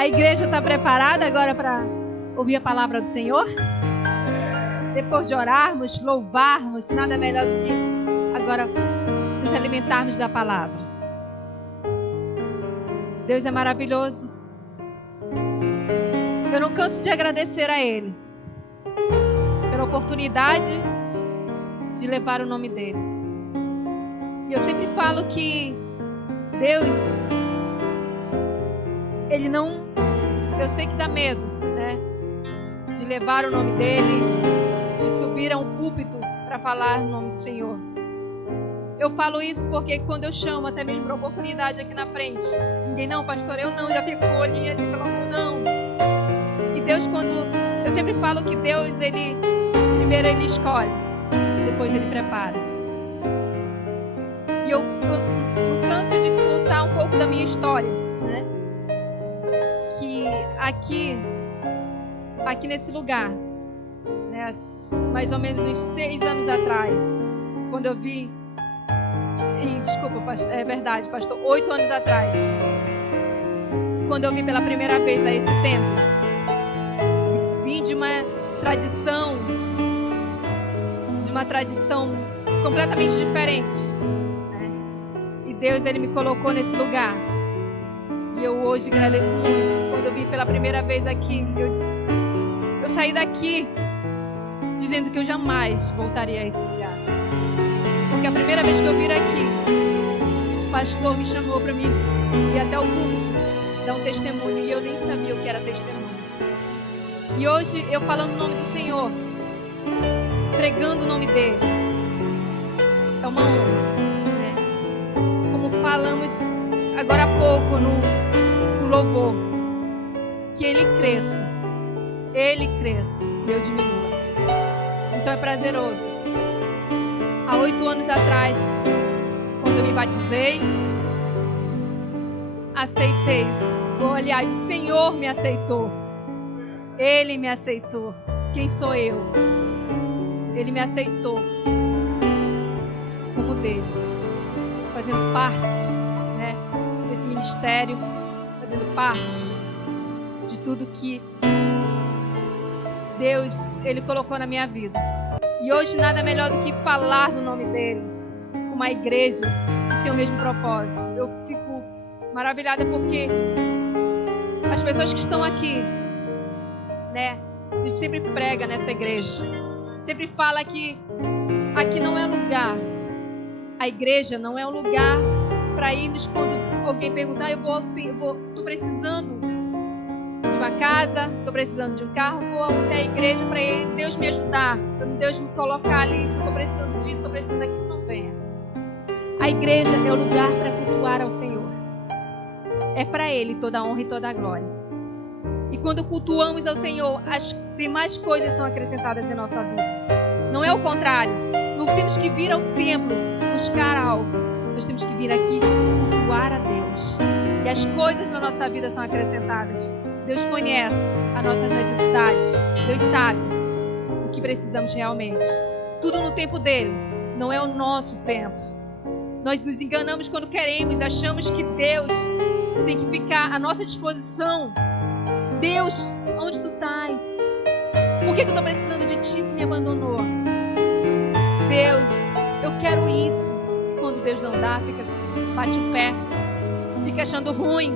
A igreja está preparada agora para ouvir a palavra do Senhor? Depois de orarmos, louvarmos, nada melhor do que agora nos alimentarmos da palavra. Deus é maravilhoso. Eu não canso de agradecer a Ele pela oportunidade de levar o nome dEle. E eu sempre falo que Deus, Ele não... Eu sei que dá medo, né? De levar o nome dEle, de subir a um púlpito para falar o nome do Senhor. Eu falo isso porque quando eu chamo, até mesmo para oportunidade aqui na frente, ninguém, não, pastor, eu não, já fico com o olhinho ali, pelo amor, não. E Deus, quando... Eu sempre falo que Deus, Ele... Primeiro Ele escolhe, depois Ele prepara. E eu não canso de contar um pouco da minha história, né? Que aqui nesse lugar, né, mais ou menos uns 6 anos atrás, quando eu vi... Desculpa, pastor, é verdade, pastor, 8 anos atrás, quando eu vim pela primeira vez a esse templo, vim de uma tradição completamente diferente, né? E Deus, Ele me colocou nesse lugar. E eu hoje agradeço muito. Quando eu vim pela primeira vez aqui, eu saí daqui dizendo que eu jamais voltaria a esse lugar. Porque a primeira vez que eu vim aqui, o pastor me chamou para mim ir até o púlpito, dar um testemunho, e eu nem sabia o que era testemunho. E hoje, eu falando o nome do Senhor, pregando o nome dEle, é uma honra, né? Como falamos agora há pouco no louvor, que Ele cresça e eu diminua. Então é prazeroso. Há 8 anos atrás, quando eu me batizei, aceitei. Aliás, o Senhor me aceitou. Ele me aceitou. Quem sou eu? Ele me aceitou como dele, fazendo parte, né, desse ministério, fazendo parte de tudo que Deus, Ele colocou na minha vida. E hoje nada melhor do que falar do nome dele, uma igreja que tem o mesmo propósito. Eu fico maravilhada porque as pessoas que estão aqui, né, a gente sempre prega nessa igreja, sempre fala que aqui não é lugar, a igreja não é um lugar para irmos quando alguém perguntar, estou precisando de uma casa, estou precisando de um carro, vou até a igreja para Deus me ajudar, para Deus me colocar ali, eu estou precisando disso, estou precisando daquilo, não venha. A igreja é o lugar para cultuar ao Senhor, é para Ele toda a honra e toda a glória. E quando cultuamos ao Senhor, as demais coisas são acrescentadas em nossa vida. Não é o contrário. Não temos que vir ao templo buscar algo. Nós temos que vir aqui cultuar a Deus. E as coisas na nossa vida são acrescentadas. Deus conhece as nossas necessidades. Deus sabe o que precisamos realmente. Tudo no tempo dele. Não é o nosso tempo. Nós nos enganamos quando queremos. Achamos que Deus tem que ficar à nossa disposição. Deus, onde tu estás? Por que eu estou precisando de ti? Tu me abandonou. Deus, eu quero isso. E quando Deus não dá, bate o pé, fica achando ruim,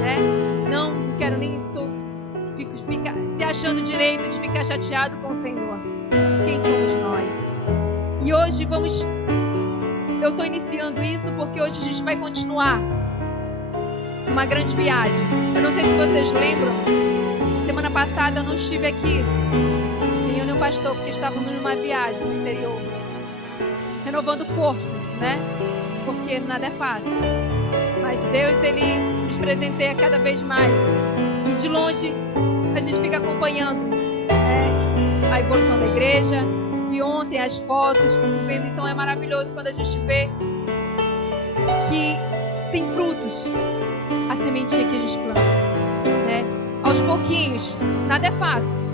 né? Não quero nem... Fica se achando direito de ficar chateado com o Senhor. Quem somos nós? E hoje eu estou iniciando isso porque hoje a gente vai continuar uma grande viagem. Eu não sei se vocês lembram, semana passada eu não estive aqui, nem eu nem o pastor, porque estávamos numa viagem no interior, renovando forças, né? Porque nada é fácil, mas Deus, Ele nos presenteia cada vez mais, e de longe a gente fica acompanhando, né, a evolução da igreja. E ontem as fotos, vendo, então é maravilhoso quando a gente vê que tem frutos a sementinha que a gente planta, né? Aos pouquinhos, nada é fácil.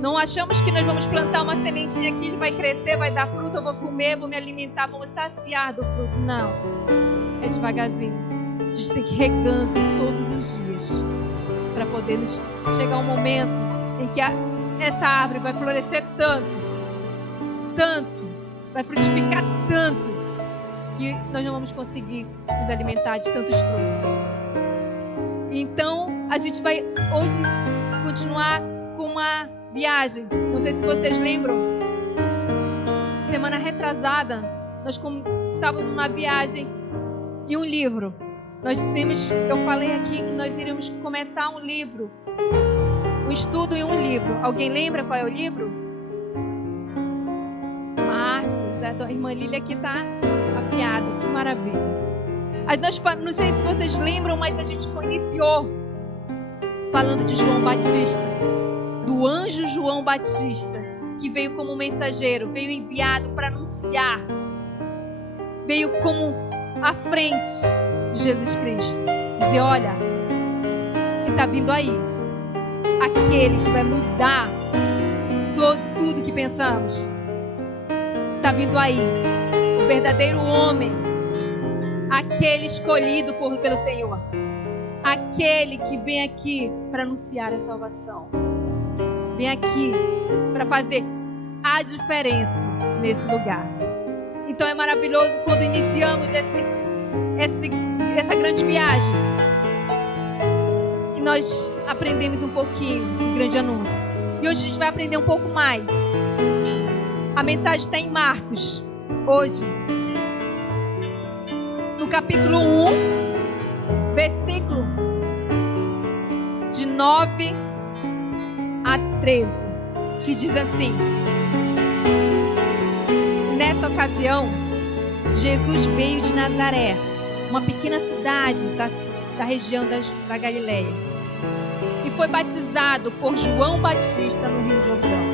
Não achamos que nós vamos plantar uma sementinha que vai crescer, vai dar fruto, eu vou comer, vou me alimentar, vamos saciar do fruto. Não, é devagarzinho. A gente tem que ir regando todos os dias. para poder chegar um momento em que essa árvore vai florescer tanto, vai frutificar tanto, que nós não vamos conseguir nos alimentar de tantos frutos. Então, a gente vai hoje continuar com uma viagem. Não sei se vocês lembram, semana retrasada, nós estávamos numa viagem e um livro. Nós dissemos, eu falei aqui que nós iríamos começar um livro, um estudo em um livro. Alguém lembra qual é o livro? Marcos, a irmã Lília aqui está afiada, que maravilha. Não sei se vocês lembram, mas a gente iniciou falando de João Batista, do anjo João Batista, que veio como mensageiro, veio enviado para anunciar, veio como à frente de Jesus Cristo, dizer, olha, ele está vindo aí, aquele que vai mudar tudo que pensamos, está vindo aí, o verdadeiro homem, aquele escolhido pelo Senhor, aquele que vem aqui para anunciar a salvação, vem aqui para fazer a diferença nesse lugar. Então é maravilhoso quando iniciamos essa grande viagem e nós aprendemos um pouquinho do grande anúncio. E hoje a gente vai aprender um pouco mais. A mensagem está em Marcos, hoje, no capítulo 1, versículo de 9 a 13, que diz assim: nessa ocasião, Jesus veio de Nazaré, uma pequena cidade da região da Galileia, e foi batizado por João Batista no Rio Jordão.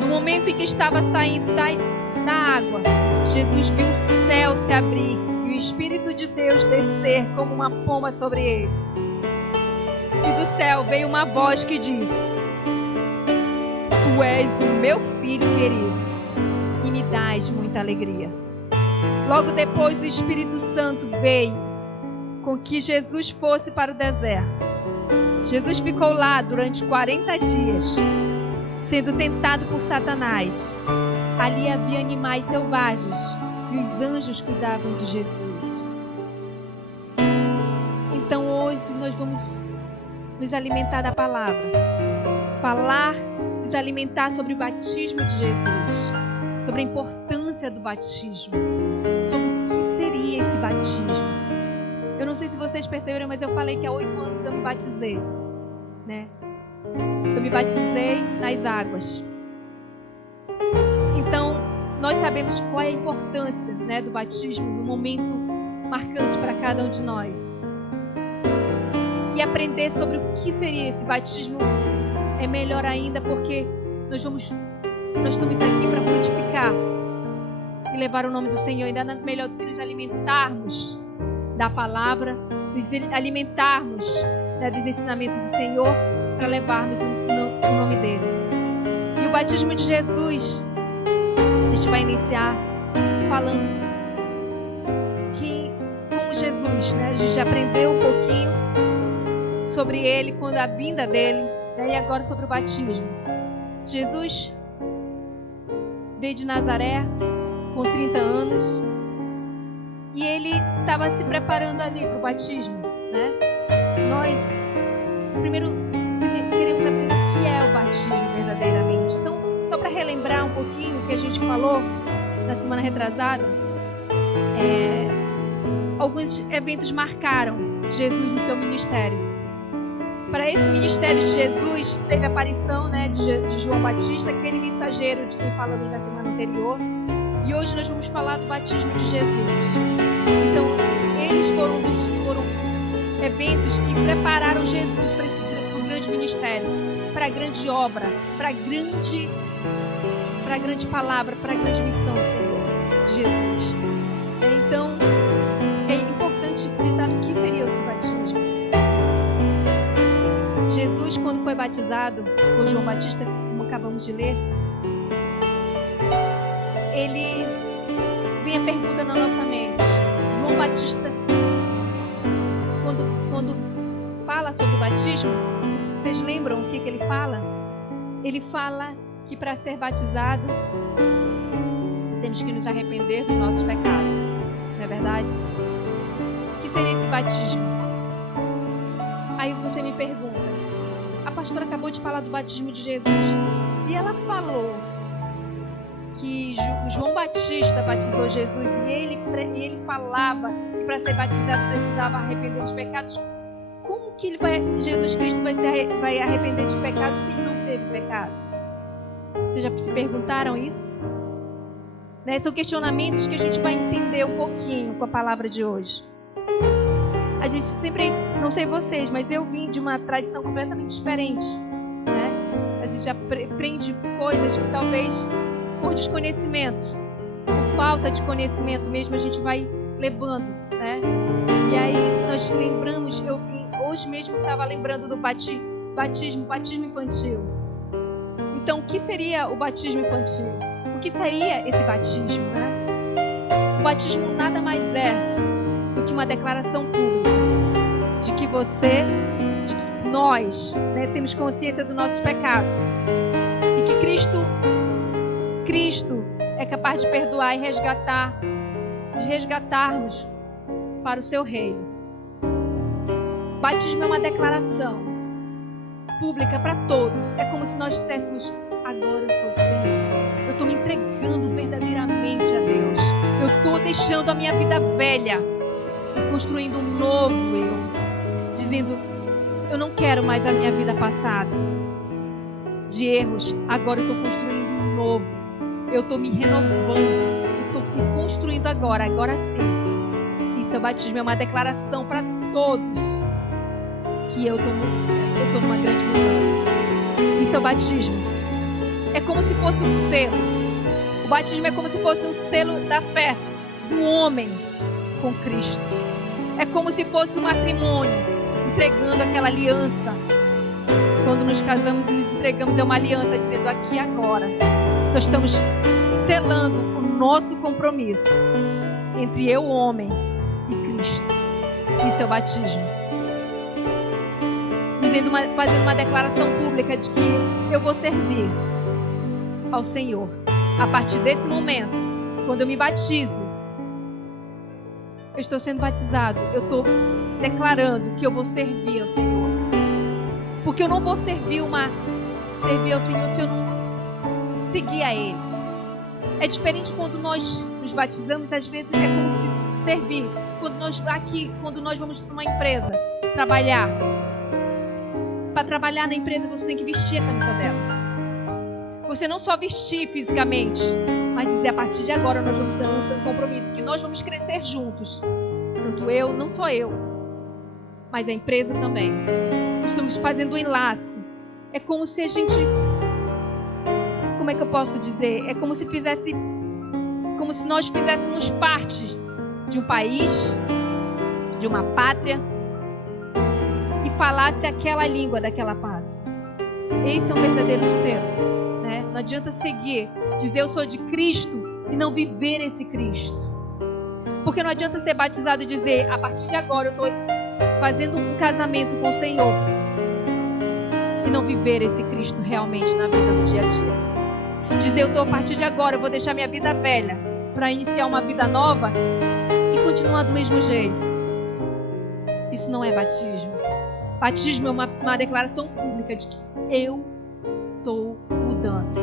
No momento em que estava saindo da água, Jesus viu o céu se abrir e o Espírito de Deus descer como uma pomba sobre ele. E do céu veio uma voz que disse: Tu és o meu filho querido e me dás muita alegria. Logo depois o Espírito Santo veio com que Jesus fosse para o deserto. Jesus ficou lá durante 40 dias, sendo tentado por Satanás. Ali havia animais selvagens e os anjos cuidavam de Jesus. Então hoje nós vamos nos alimentar da palavra. Nos alimentar sobre o batismo de Jesus, sobre a importância do batismo, sobre o que seria esse batismo. Eu não sei se vocês perceberam, mas eu falei que há 8 anos eu me batizei, né? Eu me batizei nas águas. Então, nós sabemos qual é a importância, né, do batismo, um momento marcante para cada um de nós. E aprender sobre o que seria esse batismo é melhor ainda, porque nós estamos aqui para frutificar e levar o nome do Senhor. Ainda nada melhor do que nos alimentarmos da palavra, nos alimentarmos, né, dos ensinamentos do Senhor, para levarmos o nome dele. E o batismo de Jesus, a gente vai iniciar falando que, como Jesus, né, a gente já aprendeu um pouquinho sobre ele, quando a vinda dele, e agora sobre o batismo. Jesus veio de Nazaré com 30 anos e ele estava se preparando ali para o batismo, né? Nós primeiro queremos aprender o que é o batismo verdadeiramente. Então, só para relembrar um pouquinho o que a gente falou na semana retrasada, alguns eventos marcaram Jesus no seu ministério. Para esse ministério de Jesus, teve a aparição, né, de João Batista, aquele mensageiro de quem falamos na semana anterior. E hoje nós vamos falar do batismo de Jesus. Então, eles foram eventos que prepararam Jesus para o grande ministério, para a grande obra, para a grande palavra, para a grande missão do Senhor, de Jesus. Então, é importante pensar o que seria esse batismo. Jesus, quando foi batizado por João Batista, como acabamos de ler, ele vem a pergunta na nossa mente. João Batista, quando fala sobre o batismo, vocês lembram o que ele fala? Ele fala que para ser batizado, temos que nos arrepender dos nossos pecados. Não é verdade? O que seria esse batismo? Aí você me pergunta, a pastora acabou de falar do batismo de Jesus. Se ela falou que João Batista batizou Jesus e ele falava que para ser batizado precisava arrepender dos pecados, como que Jesus Cristo vai arrepender de pecados se ele não teve pecados? Vocês já se perguntaram isso? Né? São questionamentos que a gente vai entender um pouquinho com a palavra de hoje. A gente sempre, não sei vocês, mas eu vim de uma tradição completamente diferente, né? A gente aprende coisas que talvez por desconhecimento, por falta de conhecimento mesmo, a gente vai levando, né? E aí nós lembramos, hoje mesmo estava lembrando do batismo infantil. Então, o que seria o batismo infantil? O que seria esse batismo, né? O batismo nada mais é do que uma declaração pública de que nós, né, temos consciência dos nossos pecados e que Cristo é capaz de perdoar e resgatarmos para o seu reino. O batismo é uma declaração pública para todos. É como se nós disséssemos: agora eu sou o Senhor. Eu estou me entregando verdadeiramente a Deus. Eu estou deixando a minha vida velha e construindo um novo eu. Dizendo: eu não quero mais a minha vida passada de erros. Agora eu estou construindo um novo. Eu estou me renovando. Eu estou me construindo agora sim. Isso é o batismo, é uma declaração para todos que eu estou numa grande mudança. Isso é o batismo. É como se fosse um selo. O batismo é como se fosse um selo da fé do homem com Cristo. É como se fosse um matrimônio, entregando aquela aliança. Quando nos casamos e nos entregamos, é uma aliança dizendo: aqui agora. Nós estamos selando o nosso compromisso entre eu, o homem, e Cristo. Isso é o batismo. Fazendo uma declaração pública de que eu vou servir ao Senhor. A partir desse momento, quando eu me batizo, eu estou sendo batizado, eu estou declarando que eu vou servir ao Senhor. Porque eu não vou servir ao Senhor se eu não seguir a Ele. É diferente quando nós nos batizamos, às vezes é como se servir. Quando nós vamos para uma empresa trabalhar. Para trabalhar na empresa, você tem que vestir a camisa dela. Você não só vestir fisicamente, mas dizer: a partir de agora nós vamos lançando um compromisso, que nós vamos crescer juntos. Tanto eu, não só eu, mas a empresa também. Estamos fazendo um enlace. É como se a gente... Como é que eu posso dizer? É como se nós fizéssemos parte de um país, de uma pátria, e falasse aquela língua daquela pátria. Esse é um verdadeiro selo, né? Não adianta dizer eu sou de Cristo e não viver esse Cristo. Porque não adianta ser batizado e dizer: a partir de agora eu estou fazendo um casamento com o Senhor, e não viver esse Cristo realmente na vida do dia a dia. Dizer: a partir de agora eu vou deixar minha vida velha para iniciar uma vida nova e continuar do mesmo jeito. Isso não é batismo. Batismo é uma declaração pública de que eu estou mudando.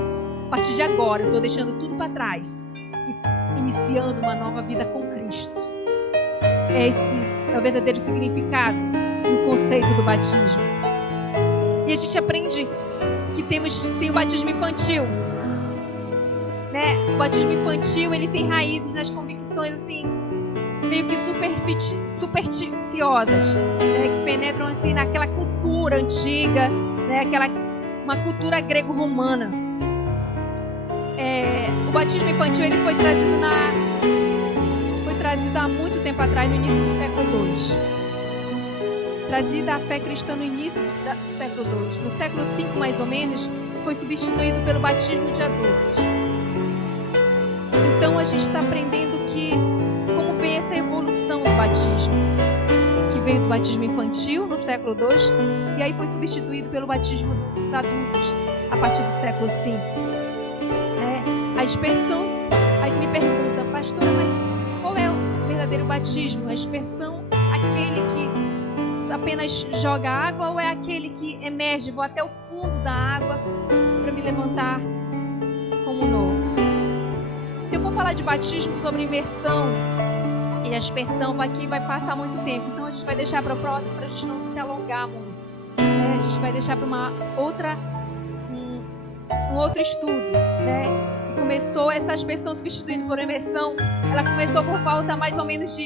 A partir de agora eu estou deixando tudo para trás e iniciando uma nova vida com Cristo. Esse é o verdadeiro significado e o conceito do batismo. E a gente aprende que tem o batismo infantil. Né? O batismo infantil, ele tem raízes nas convicções assim, meio que supersticiosas, né? Que penetram assim naquela cultura antiga, né? Uma cultura grego-romana. O batismo infantil, ele foi trazido há muito tempo atrás, no início do século II. Trazida a fé cristã no início do século II. No século V, mais ou menos, foi substituído pelo batismo de adultos. Então a gente está aprendendo como vem essa evolução do batismo, que veio do batismo infantil no século II e aí foi substituído pelo batismo dos adultos a partir do século V. A expersão, aí tu me pergunta, pastora, mas qual é o verdadeiro batismo? A expersão, aquele que apenas joga água ou é aquele que emerge, vou até o fundo da água para me levantar como novo? Se eu for falar de batismo sobre imersão e a aspersão, aqui vai passar muito tempo, então a gente vai deixar para o próximo para a gente não se alongar muito. A gente vai deixar para um outro estudo, que começou essa aspersão substituindo por imersão. Ela começou por volta mais ou menos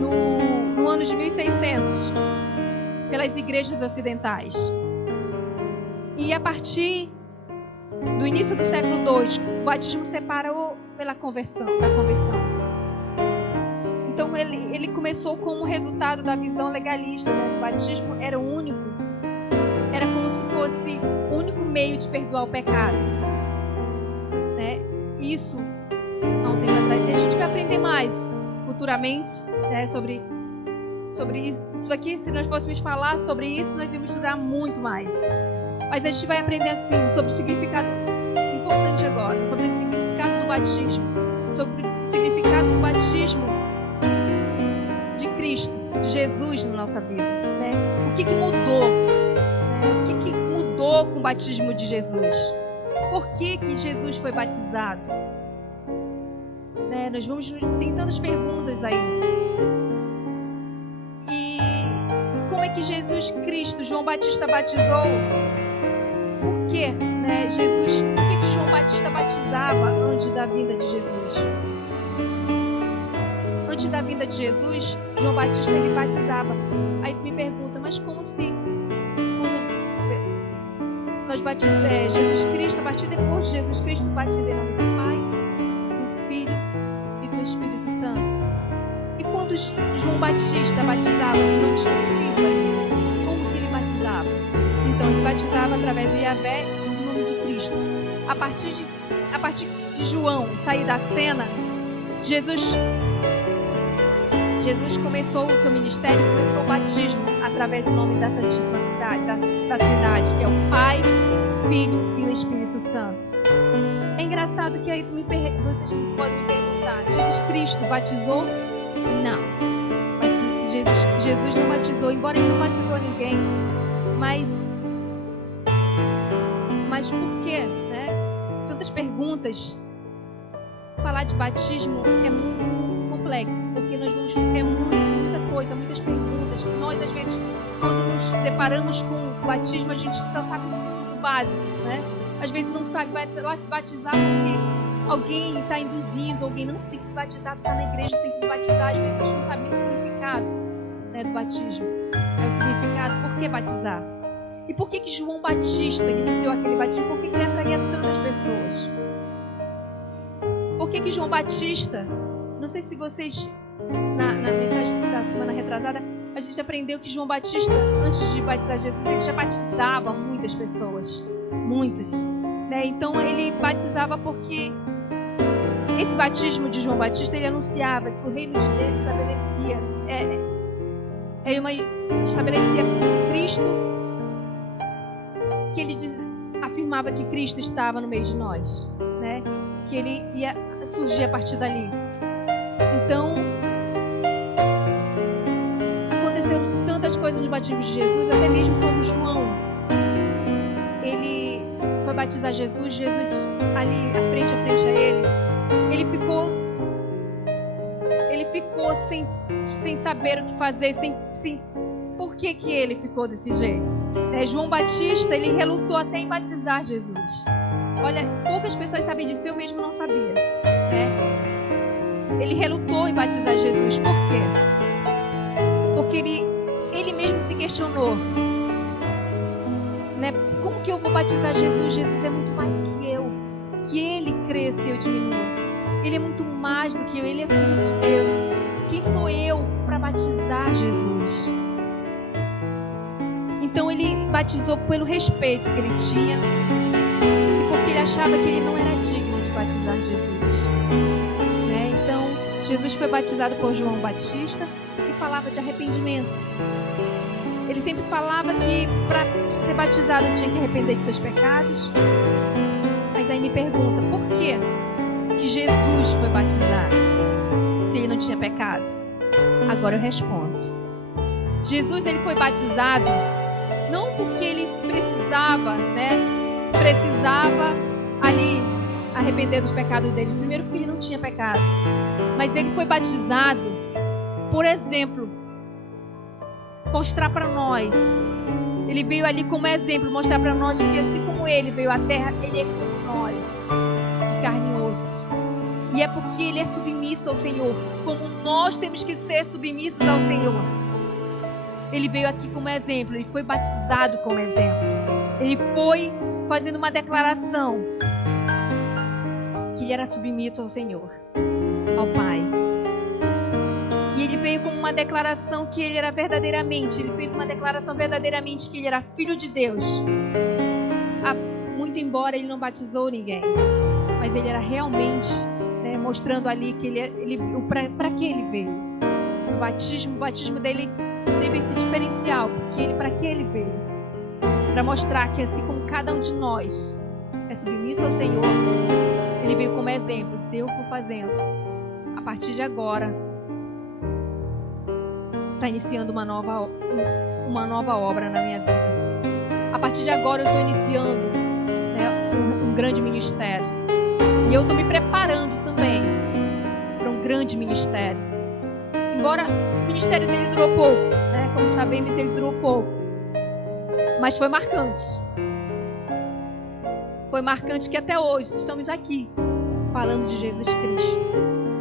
no ano de 1600 pelas igrejas ocidentais, e a partir do início do século II o batismo separou da conversão. Então ele começou como resultado da visão legalista, O batismo era o único, era como se fosse o único meio de perdoar o pecado, Isso há um tempo atrás. E a gente vai aprender mais futuramente, sobre isso aqui. Se nós fôssemos falar sobre isso, nós íamos estudar muito mais. Mas a gente vai aprender assim sobre o significado importante agora, sobre o significado do batismo, sobre o significado do batismo de Cristo, de Jesus na nossa vida, O que mudou, O que mudou com o batismo de Jesus? Por que Jesus foi batizado? Nós vamos tem tantas perguntas aí. E como é que Jesus Cristo, João Batista batizou? Por quê? Por que João Batista batizava antes da vinda de Jesus? Antes da vinda de Jesus, João Batista ele batizava. Aí tu me pergunta, mas como se quando nós batizamos Jesus Cristo, a partir depois de Jesus Cristo batiza em nome do Pai, do Filho e do Espírito Santo? E quando João Batista batizava, não tinha filho ainda, como que ele batizava? Então ele batizava através do Yahvé e do nome de Cristo. A partir de João sair da cena, Jesus começou o seu ministério, começou o batismo através do nome da Santíssima da Trindade, que é o Pai, Filho e o Espírito Santo. É engraçado que aí vocês podem me perguntar, Jesus Cristo batizou? Não. Jesus não batizou, embora ele não batizou ninguém. Mas por quê? Tantas perguntas. Falar de batismo é muito complexo, porque nós vamos ter muita coisa, muitas perguntas, que nós, às vezes, quando nos deparamos com o batismo, a gente só sabe o básico, Às vezes não sabe, vai lá se batizar porque alguém está induzindo, alguém não tem que se batizar, tu está na igreja, tem que se batizar. Às vezes a gente não sabe o significado do batismo, o significado, por que batizar? E por que João Batista iniciou aquele batismo? Por que ele atraía tantas pessoas? Por que João Batista, não sei se vocês, na mensagem da semana retrasada, a gente aprendeu que João Batista, antes de batizar Jesus, ele já batizava muitas pessoas, muitas, Então ele batizava porque esse batismo de João Batista, ele anunciava que o reino de Deus estabelecia Cristo, que ele afirmava que Cristo estava no meio de nós, que ele ia surgir a partir dali. Então, aconteceu tantas coisas no batismo de Jesus, até mesmo quando João ele foi batizar Jesus ali frente a ele, ele ficou sem saber o que fazer, por que ele ficou desse jeito? João Batista, ele relutou até em batizar Jesus. Olha, poucas pessoas sabem disso, eu mesmo não sabia, Ele relutou em batizar Jesus. Por quê? Porque ele mesmo se questionou, Como que eu vou batizar Jesus? Jesus é muito mais do que eu. Que ele cresça e eu diminua. Ele é muito mais do que eu, ele é filho de Deus. Quem sou eu para batizar Jesus? Então ele batizou pelo respeito que ele tinha e porque ele achava que ele não era digno de batizar Jesus. Então Jesus foi batizado por João Batista e falava de arrependimento. Ele sempre falava que para ser batizado tinha que arrepender de seus pecados. Mas aí me pergunta, por que Jesus foi batizado se ele não tinha pecado? Agora eu respondo. Jesus, ele foi batizado não porque ele precisava ali arrepender dos pecados dele. Primeiro porque ele não tinha pecado. Mas ele foi batizado, por exemplo, mostrar para nós. Ele veio ali como exemplo, mostrar para nós que assim como ele veio à terra, ele é como nós, de carne e osso. E é porque ele é submisso ao Senhor, como nós temos que ser submissos ao Senhor. Ele veio aqui como exemplo, ele foi batizado como exemplo. Ele foi fazendo uma declaração que ele era submisso ao Senhor, ao Pai. E ele veio como uma declaração que ele era verdadeiramente, ele fez uma declaração verdadeiramente que ele era filho de Deus. Muito embora ele não batizou ninguém, mas ele era realmente, mostrando ali que para que ele veio. O batismo dele teve esse diferencial, porque para que ele veio? Para mostrar que assim como cada um de nós é submisso ao Senhor, ele veio como exemplo, que se eu for fazendo, a partir de agora, está iniciando uma nova obra na minha vida. A partir de agora eu estou iniciando um grande ministério. E eu estou me preparando também para um grande ministério. Embora o ministério dele durou pouco, como sabemos, ele durou pouco. Mas foi marcante. Foi marcante que até hoje estamos aqui falando de Jesus Cristo.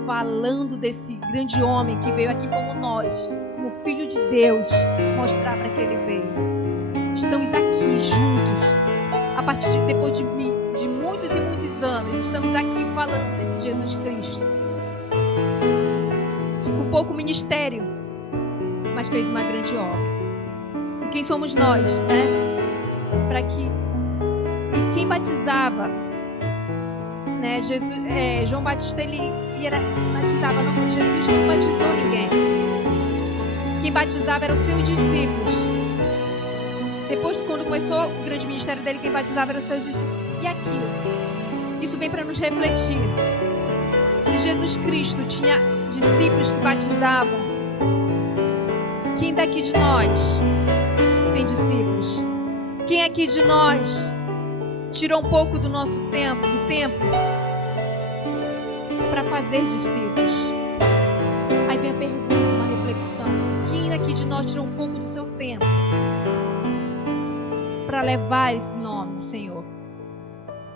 Falando desse grande homem que veio aqui como nós, como Filho de Deus, mostrar para que ele veio. Estamos aqui juntos. Depois de muitos e muitos anos, estamos aqui falando desse Jesus Cristo. Que com pouco ministério, mas fez uma grande obra. E quem somos nós, Para que... E quem batizava, João Batista, ele batizava, não, Jesus não batizou ninguém. Quem batizava eram os seus discípulos. Depois, quando começou o grande ministério dele, quem batizava eram os seus discípulos. E aquilo? Isso vem para nos refletir. Se Jesus Cristo tinha discípulos que batizavam, quem daqui de nós tem discípulos? Quem aqui de nós tirou um pouco do nosso tempo, para fazer discípulos? Aí vem a pergunta, uma reflexão. Quem aqui de nós tirou um pouco do seu tempo para levar esse nome do Senhor?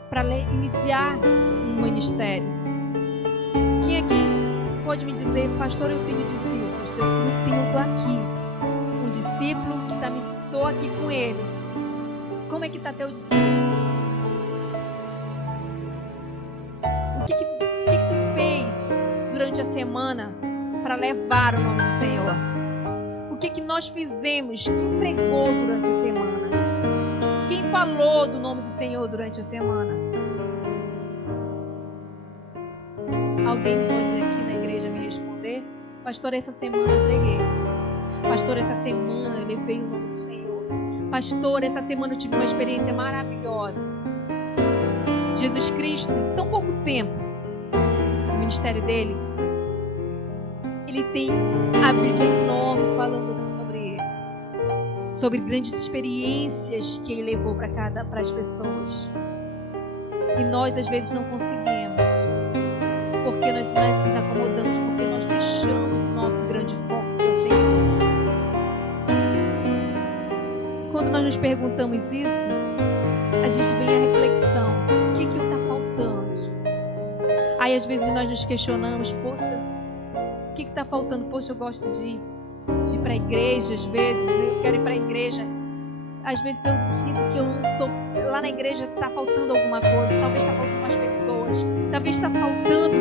Para iniciar um ministério? Quem aqui pode me dizer, pastor, eu tenho discípulos? Eu estou aqui. Um discípulo que estou aqui com ele. Como é que está teu discípulo? O que tu fez durante a semana para levar o nome do Senhor? O que nós fizemos? Quem pregou durante a semana? Quem falou do nome do Senhor durante a semana? Alguém pode aqui na igreja me responder? Pastor, essa semana eu preguei. Pastor, essa semana eu levei o nome do Senhor. Pastor, essa semana eu tive uma experiência maravilhosa. Jesus Cristo, em tão pouco tempo, o ministério dele, ele tem a Bíblia enorme falando aqui sobre ele. Sobre grandes experiências que ele levou para as pessoas. E nós às vezes não conseguimos. Porque nós nos acomodamos, porque nós deixamos o nosso grande foco, que é o Senhor. E quando nós nos perguntamos isso, a gente vem à reflexão. O que está faltando? Aí às vezes nós nos questionamos, poxa, o que está faltando? Poxa, eu gosto de ir para a igreja, às vezes, eu quero ir para a igreja. Às vezes eu sinto que eu não estou... Lá na igreja está faltando alguma coisa, talvez está faltando umas pessoas, talvez está faltando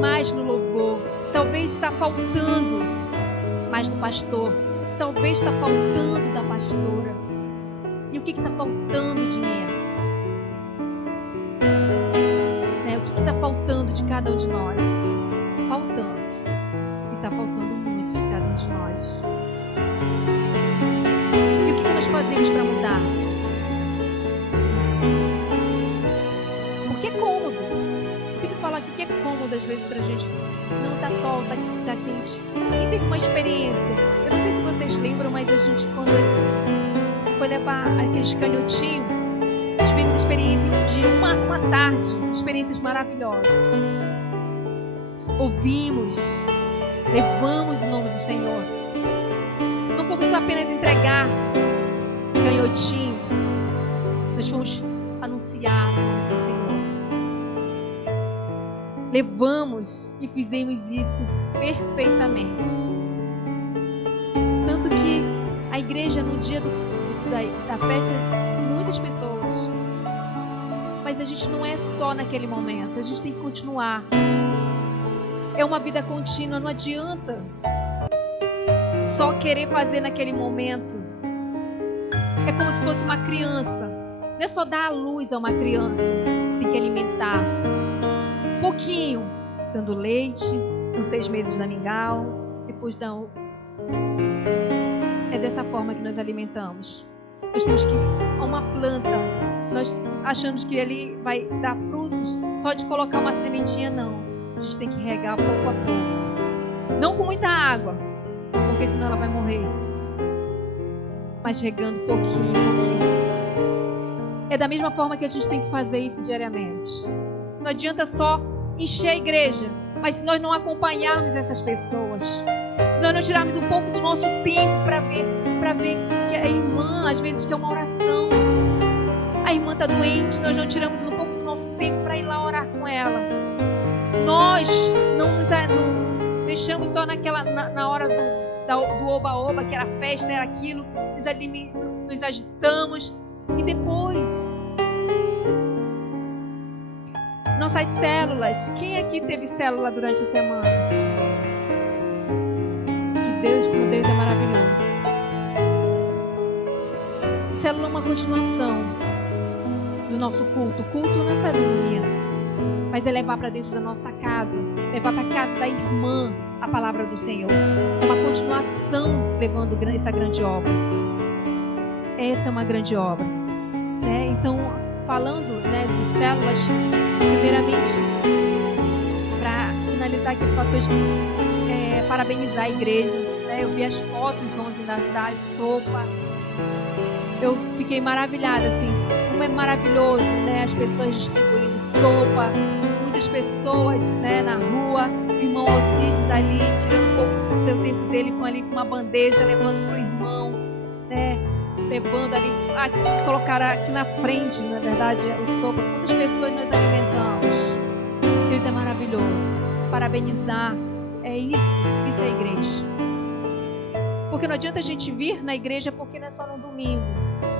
mais no louvor, talvez está faltando mais do pastor, talvez está faltando da pastora. E o que está faltando de mim? O que está faltando de cada um de nós? Faltando. E está faltando nós fazemos para mudar? Porque é cômodo. Sempre falo aqui que é cômodo às vezes pra gente. Não tá sol, tá quente. Quem teve uma experiência, eu não sei se vocês lembram, mas a gente quando foi levar aqueles canhotinhos, tivemos experiência em um dia, uma tarde, experiências maravilhosas. Ouvimos, levamos o nome do Senhor. Não fomos só apenas entregar canhotinho, nós fomos anunciar o nome do Senhor. Levamos e fizemos isso perfeitamente. Tanto que a igreja no dia da festa, muitas pessoas. Mas a gente não é só naquele momento, a gente tem que continuar. É uma vida contínua, não adianta só querer fazer naquele momento. É como se fosse uma criança. Não é só dar a luz a uma criança, tem que alimentar. Pouquinho, dando leite, com 6 meses da mingau, depois dá É dessa forma que nós alimentamos. Nós temos que uma planta, se nós achamos que ele vai dar frutos, só de colocar uma sementinha, não. A gente tem que regar pouco a pouco. Não com muita água, porque senão ela vai morrer. Mas regando pouquinho, pouquinho. É da mesma forma que a gente tem que fazer isso diariamente. Não adianta só encher a igreja, mas se nós não acompanharmos essas pessoas, se nós não tirarmos um pouco do nosso tempo para ver que a irmã, às vezes, quer uma oração, a irmã está doente, nós não tiramos um pouco do nosso tempo para ir lá orar com ela. Nós não deixamos só na hora do oba-oba, que era festa, era aquilo, nos agitamos e depois... Nossas células. Quem aqui teve célula durante a semana? Como Deus é maravilhoso. Célula é uma continuação do nosso culto. O culto não é só no domingo, mas é levar para dentro da nossa casa, levar para a casa da irmã a palavra do Senhor. Uma continuação levando essa grande obra. Essa é uma grande obra, né? Então, falando, né, de células, primeiramente, para finalizar aqui, parabenizar a igreja, né? Eu vi as fotos ontem da sopa, eu fiquei maravilhada, assim, como é maravilhoso, né? As pessoas distribuindo sopa, muitas pessoas, né, na rua, o irmão Alcides ali, tirando um pouco do seu tempo dele com uma bandeja, levando para o irmão, né? Levando ali, colocar aqui na frente, na verdade, o sopa. Quantas pessoas nós alimentamos? Deus é maravilhoso. Parabenizar, é isso é igreja. Porque não adianta a gente vir na igreja porque não é só no domingo.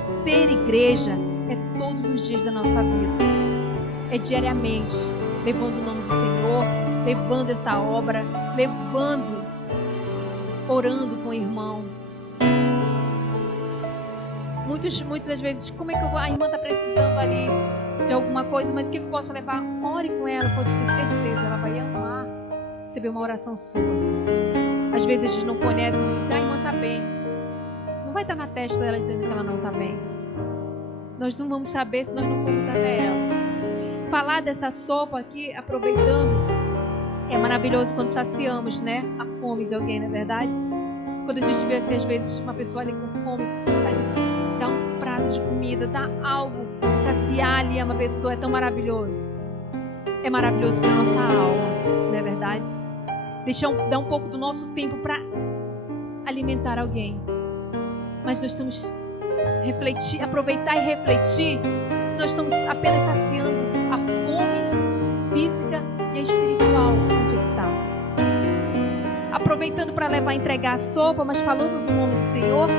Ser igreja é todos os dias da nossa vida. É diariamente, levando o nome do Senhor, levando essa obra, orando com o irmão. Muitas vezes, como é que a irmã está precisando ali de alguma coisa, mas o que eu posso levar? Ore com ela, pode ter certeza, ela vai amar receber uma oração sua. Às vezes a gente não conhece e diz, a irmã está bem. Não vai estar na testa dela dizendo que ela não está bem. Nós não vamos saber se nós não formos até ela. Falar dessa sopa aqui, aproveitando, é maravilhoso quando saciamos, né, a fome de alguém, não é verdade? Quando a gente vê, assim, às vezes, uma pessoa ali com fome, a gente dá um prato de comida, dá algo, saciar ali a uma pessoa, é tão maravilhoso. É maravilhoso para a nossa alma, não é verdade? Dar um pouco do nosso tempo para alimentar alguém. Mas nós estamos aproveitar e refletir se nós estamos apenas saciando a fome física e a espiritual, onde é que está. Aproveitando para entregar a sopa, mas falando do nome do Senhor,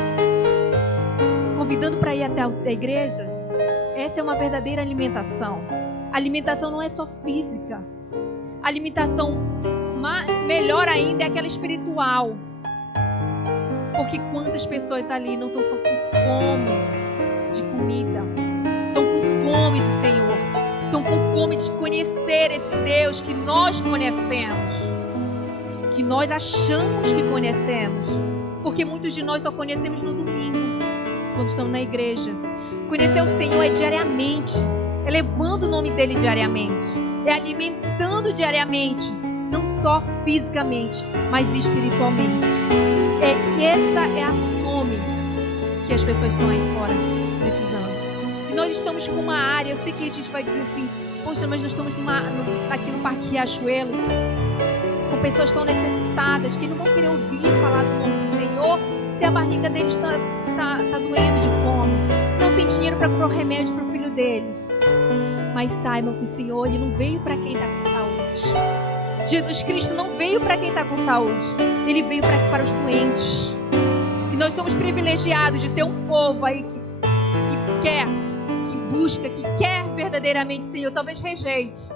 convidando para ir até a igreja. Essa é uma verdadeira alimentação. A alimentação não é só física. A alimentação melhor ainda é aquela espiritual. Porque quantas pessoas ali não estão só com fome de comida, estão com fome do Senhor, estão com fome de conhecer esse Deus que nós conhecemos, que nós achamos que conhecemos, porque muitos de nós só conhecemos no domingo. quando estamos na igreja. Conhecer o Senhor é diariamente, é levando o nome dele diariamente, é alimentando diariamente, não só fisicamente, mas espiritualmente. Essa é a fome que as pessoas estão aí fora precisando. E nós estamos com uma área, eu sei que a gente vai dizer assim, poxa, mas nós estamos aqui no Parque Riachuelo, com pessoas tão necessitadas, que não vão querer ouvir falar do nome do Senhor, se a barriga deles está doendo de fome, se não tem dinheiro para comprar o remédio para o filho deles. Mas saibam que o Senhor, Ele não veio para quem está com saúde. Jesus Cristo não veio para quem está com saúde. Ele veio para os doentes. E nós somos privilegiados de ter um povo aí que quer, que busca, que quer verdadeiramente o Senhor. Talvez rejeite.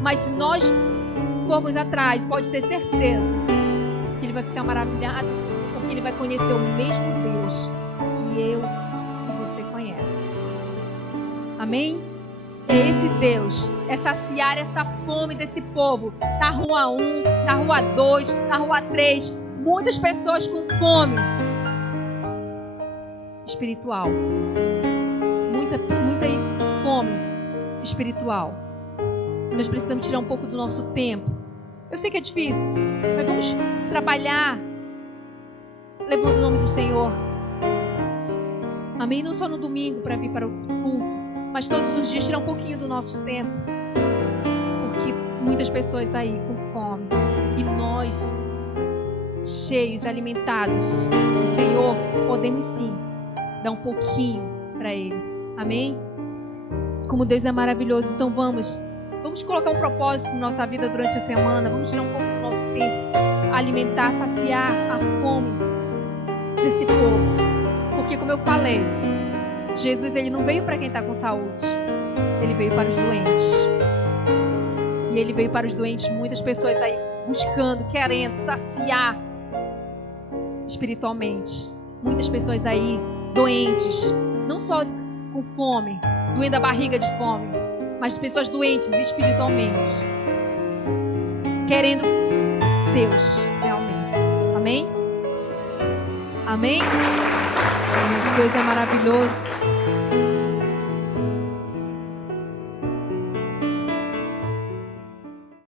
Mas se nós formos atrás, pode ter certeza que Ele vai ficar maravilhado, porque Ele vai conhecer o mesmo Deus que eu e você conhece. Amém? É esse Deus, é saciar essa fome desse povo. Na rua 1, na rua 2, na rua 3, muitas pessoas com fome espiritual. Muita fome espiritual. Nós precisamos tirar um pouco do nosso tempo. Eu sei que é difícil, mas vamos trabalhar levando o nome do Senhor. Amém? Não só no domingo para vir para o culto, mas todos os dias tirar um pouquinho do nosso tempo. Porque muitas pessoas aí com fome. E nós, cheios, alimentados do Senhor, podemos sim dar um pouquinho para eles. Amém? Como Deus é maravilhoso. Então vamos colocar um propósito na nossa vida durante a semana. Vamos tirar um pouco do nosso tempo, alimentar, saciar a fome desse povo. Porque como eu falei, Jesus, Ele não veio para quem está com saúde. Ele veio para os doentes. E Ele veio para os doentes. Muitas pessoas aí buscando, querendo saciar espiritualmente. Muitas pessoas aí doentes. Não só com fome, doendo a barriga de fome, mas pessoas doentes espiritualmente. Querendo Deus realmente. Amém? Amém? Deus é maravilhoso.